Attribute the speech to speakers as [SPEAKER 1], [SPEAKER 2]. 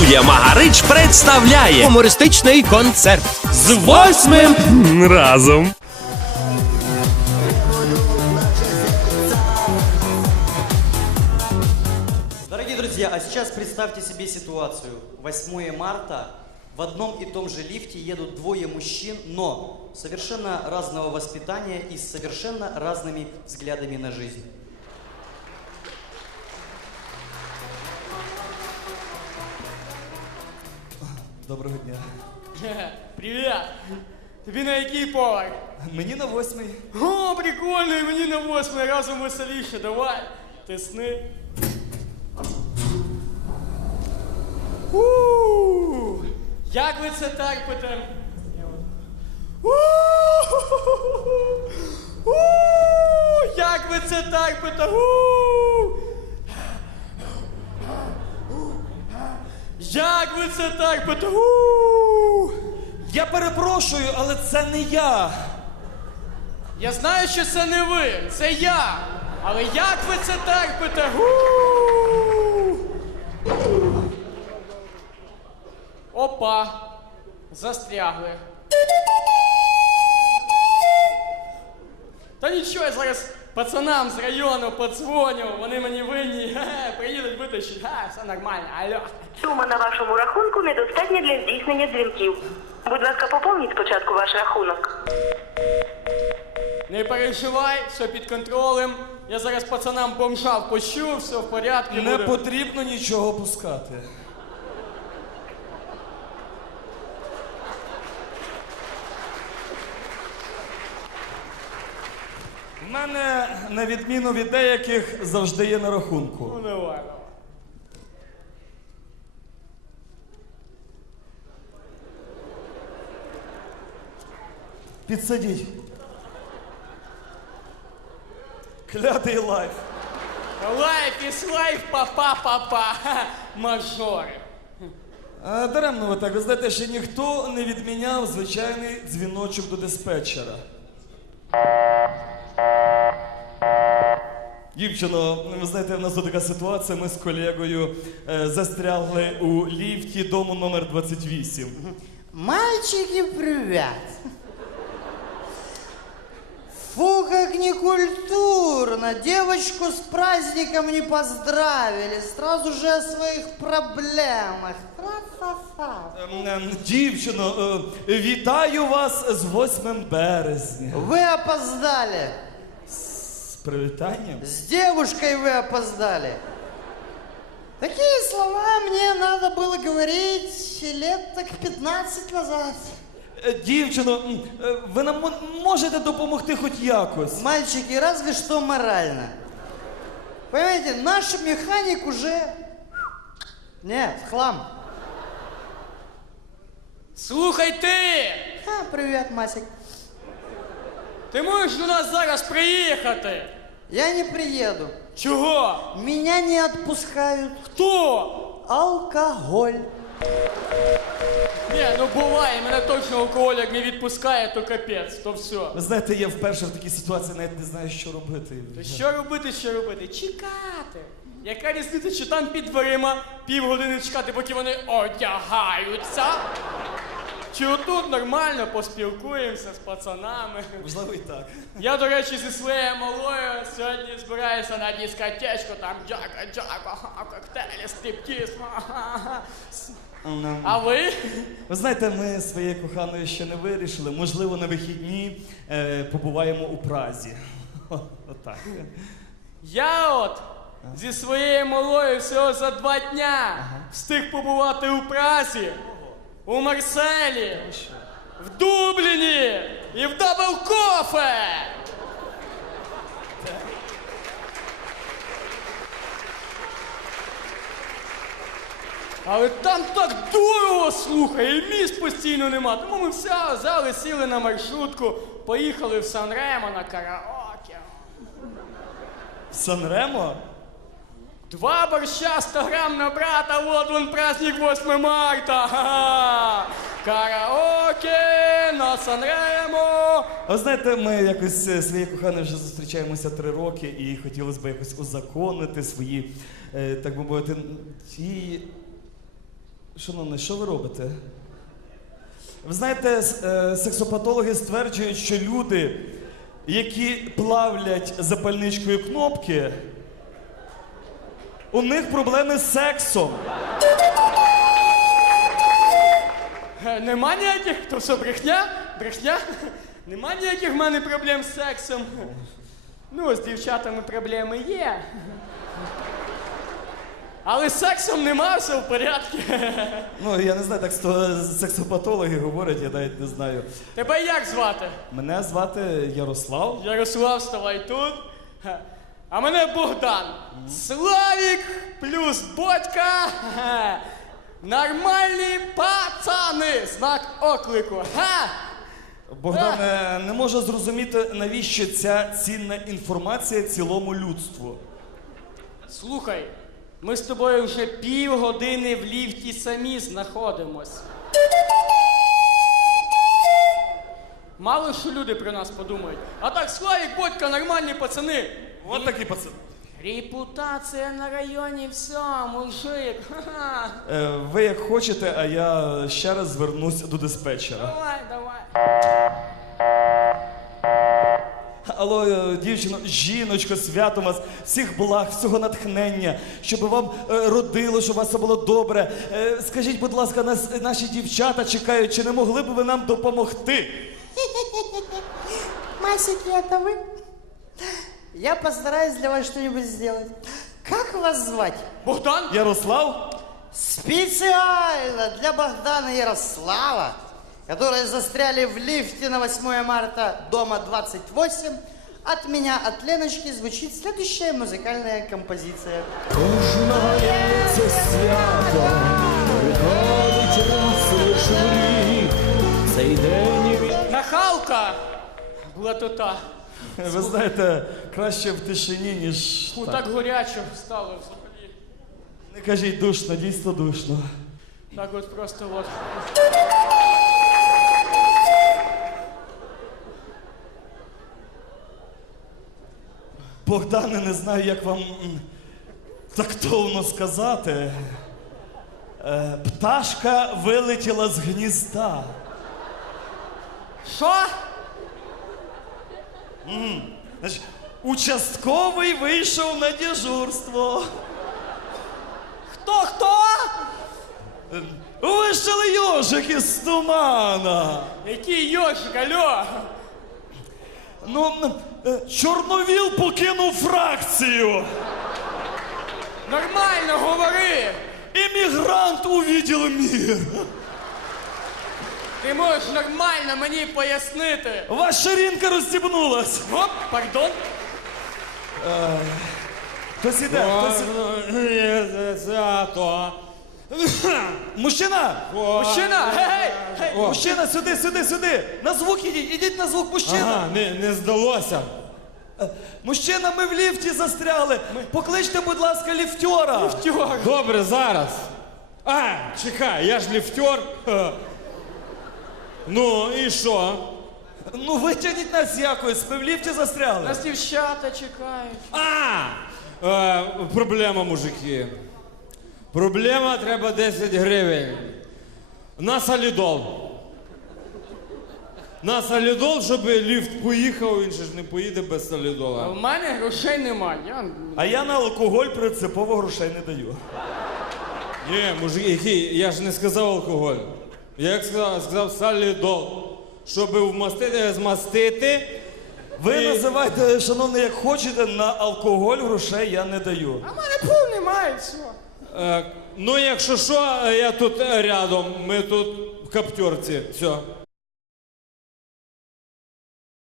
[SPEAKER 1] Студія Магарич представляє
[SPEAKER 2] гумористичний концерт
[SPEAKER 1] з 8 разом.
[SPEAKER 3] Дорогие друзья, а сейчас представьте себе ситуацию. 8 марта, в одном и том же лифте едут двое мужчин, но совершенно разного воспитания и с совершенно разными взглядами на жизнь.
[SPEAKER 4] Доброго дня.
[SPEAKER 5] Привіт! Тобі на який поверх?
[SPEAKER 4] Мені на 8-й.
[SPEAKER 5] О, прикольно, і мені на 8-й, разом веселіше, давай, тисни. Як ви це терпите? Як ви це терпите? Як ви це терпите?
[SPEAKER 4] Я перепрошую, але це не я.
[SPEAKER 5] Я знаю, що це не ви, це я. Але як ви це терпите? Опа, застрягли. Та нічого, я зараз пацанам з району подзвоню, вони мені винні, приїдуть, витащать, все нормально, алло.
[SPEAKER 6] Сума на вашому рахунку недостатня для здійснення дзвінків. Будь ласка, поповніть спочатку ваш рахунок.
[SPEAKER 5] Не переживай, все під контролем. Я зараз пацанам бомжа впущу, все в порядку
[SPEAKER 4] Не
[SPEAKER 5] буде.
[SPEAKER 4] потрібно нічого пускати. В мене, на відміну від деяких, завжди є на рахунку.
[SPEAKER 5] Ну давай.
[SPEAKER 4] Підсадіть. Клятий лайф.
[SPEAKER 5] Лайф is life, па-па-па-па, мажори.
[SPEAKER 4] Даремно ви так, ви знаєте, що ніхто не відміняв звичайний дзвіночок до диспетчера. Дівчино, ви знаєте, в нас тут така ситуація, ми з колегою застрягли у ліфті дому номер 28.
[SPEAKER 7] Мальчики, привет! Фу, как некультурно! Девочку с праздником не поздравили, сразу же о своих проблемах. Тра-фа-фа.
[SPEAKER 4] Дівчино, вітаю вас з 8 березня.
[SPEAKER 7] Вы опоздали.
[SPEAKER 4] З привітанням?
[SPEAKER 7] С девушкой вы опоздали. Такие слова мне надо было говорить лет так 15 назад.
[SPEAKER 4] Дівчино, ви нам можете допомогти хоч якось?
[SPEAKER 7] Мальчики, разве что морально. Понимаете, наш механик уже... Нет, хлам.
[SPEAKER 5] Слухай ти!
[SPEAKER 7] Привет, Масик.
[SPEAKER 5] Ти можеш до нас зараз приїхати?
[SPEAKER 7] Я не приеду.
[SPEAKER 5] Чого?
[SPEAKER 7] Меня не отпускают.
[SPEAKER 5] Хто?
[SPEAKER 7] Алкоголь.
[SPEAKER 5] Ні, ну буває, мене точно алкоголь як не відпускає, то капець, то все.
[SPEAKER 4] Ви знаєте, я вперше в такій ситуації навіть не знаю, що робити.
[SPEAKER 5] То що робити, що робити? Чекати. Яка різниця, що там під дверима півгодини чекати, поки вони одягаються? Чи отут нормально поспілкуємося з пацанами?
[SPEAKER 4] Можливо, і так.
[SPEAKER 5] Я, до речі, зі своєю малою сьогодні збираюся на дискотечку, там джака, коктейлі, стриптіз. А ви?
[SPEAKER 4] Ви знаєте, ми своєю коханою ще не вирішили. Можливо, на вихідні побуваємо у Празі. Отак.
[SPEAKER 5] Я от зі своєю малою всього за 2 дня встиг побувати у Празі, у Марселі, в Дубліні і в Даблкофе! Але там так дорого, слухай, і місць постійно нема. Тому ми взяли, сіли на маршрутку, поїхали в Сан-Ремо на караоке.
[SPEAKER 4] Сан-Ремо?
[SPEAKER 5] 2 борща, 100 грамм на брата, вот он праздник 8 марта. Ха-ха! Караоке на Сан-Ремо.
[SPEAKER 4] А знаєте, ми якось своєю коханою вже зустрічаємося 3 роки і хотілося б якось узаконити свої, так би мовити, ті Шановний, що ви робите? Ви знаєте, сексопатологи стверджують, що люди, які плавлять запальничкою кнопки, у них проблеми з сексом.
[SPEAKER 5] Нема ніяких, то що, брехня? Брехня? Нема ніяких в мене проблем з сексом. Ну, з дівчатами проблеми є. Але з сексом нема, все в порядку.
[SPEAKER 4] Ну, я не знаю, так сексопатологи говорять, я навіть не знаю.
[SPEAKER 5] Тебе як звати?
[SPEAKER 4] Мене звати Ярослав.
[SPEAKER 5] Ярослав, вставай тут. А мене Богдан. Славік плюс Бодька. Нормальні пацани. Знак оклику. Ха!
[SPEAKER 4] Богдане, не можу зрозуміти, навіщо ця цінна інформація цілому людству.
[SPEAKER 5] Слухай, ми з тобою вже півгодини в ліфті самі знаходимось. Мало що люди про нас подумають. А так, Славік, Бодька, нормальні пацани.
[SPEAKER 4] От такі пацани.
[SPEAKER 5] Репутація на районі, все, мужик. Ха-ха.
[SPEAKER 4] Ви як хочете, а я ще раз звернусь до диспетчера.
[SPEAKER 5] Давай, давай.
[SPEAKER 4] Алло, дівчино, жіночко, свято вас, всіх благ, всього натхнення, щоб вам родило, щоб у вас все було добре. Скажіть, будь ласка, наші дівчата чекають, чи не могли б ви нам допомогти?
[SPEAKER 7] Масики, это вы? Я постараюсь для вас что-нибудь сделать. Как вас звать?
[SPEAKER 5] Богдан?
[SPEAKER 4] Ярослав?
[SPEAKER 7] Специально для Богдана и Ярослава, которые застряли в лифте на 8 марта дома 28, от меня, от Леночки, звучит следующая музыкальная композиция.
[SPEAKER 2] Це свято приходить раз лиш в рік. Цей день
[SPEAKER 5] Нахалка! Блатота.
[SPEAKER 4] Ви знаєте, краще в тишині, ніж
[SPEAKER 5] Фу,
[SPEAKER 4] так.
[SPEAKER 5] так горячо стало взагалі.
[SPEAKER 4] Не кажіть душно, дійсно душно.
[SPEAKER 5] Так от просто от.
[SPEAKER 4] Богдане, не знаю, як вам тактовно сказати. Пташка вилетіла з гнізда.
[SPEAKER 5] Що?
[SPEAKER 4] Значить, участковий вийшов на дежурство.
[SPEAKER 5] Хто?
[SPEAKER 4] Вийшов йожик із тумана.
[SPEAKER 5] Який йожик, алло?
[SPEAKER 4] Ну, Чорновіл покинув фракцію.
[SPEAKER 5] Нормально говори!
[SPEAKER 4] Іммігрант увидел мир.
[SPEAKER 5] Ти можеш нормально мені пояснити.
[SPEAKER 4] Ваша ширинка розстібнулась.
[SPEAKER 5] Оп, пардон.
[SPEAKER 4] Хтось іде, хтось іде. Мужчина!
[SPEAKER 5] Мужчина, гей!
[SPEAKER 4] Мужчина, сюди! На звук ідіть на звук, мужчина!
[SPEAKER 8] Ага, не здалося.
[SPEAKER 4] Мужчина, ми в ліфті застряли. Покличте, будь ласка, ліфтера.
[SPEAKER 8] Добре, зараз. Чекай, я ж ліфтер. Ну, і що?
[SPEAKER 4] Ну, витягніть нас якось, ми в ліфті застряли.
[SPEAKER 5] Нас дівчата чекають.
[SPEAKER 8] Проблема, мужики. Проблема, треба 10 гривень. На солідол. На солідол, щоб ліфт поїхав, він же ж не поїде без
[SPEAKER 5] А
[SPEAKER 8] солідола.
[SPEAKER 5] в мене грошей немає.
[SPEAKER 4] А я на алкоголь принципово грошей не даю.
[SPEAKER 8] Ні, мужики, я ж не сказав алкоголь. Я як сказав солідол. Щоб змастити.
[SPEAKER 4] Ви
[SPEAKER 8] І-
[SPEAKER 4] називайте, шановний, як хочете, на алкоголь грошей я не даю.
[SPEAKER 5] А в мене пул немає, все.
[SPEAKER 8] Ну, якщо що, я тут рядом, ми тут в каптерці. Все.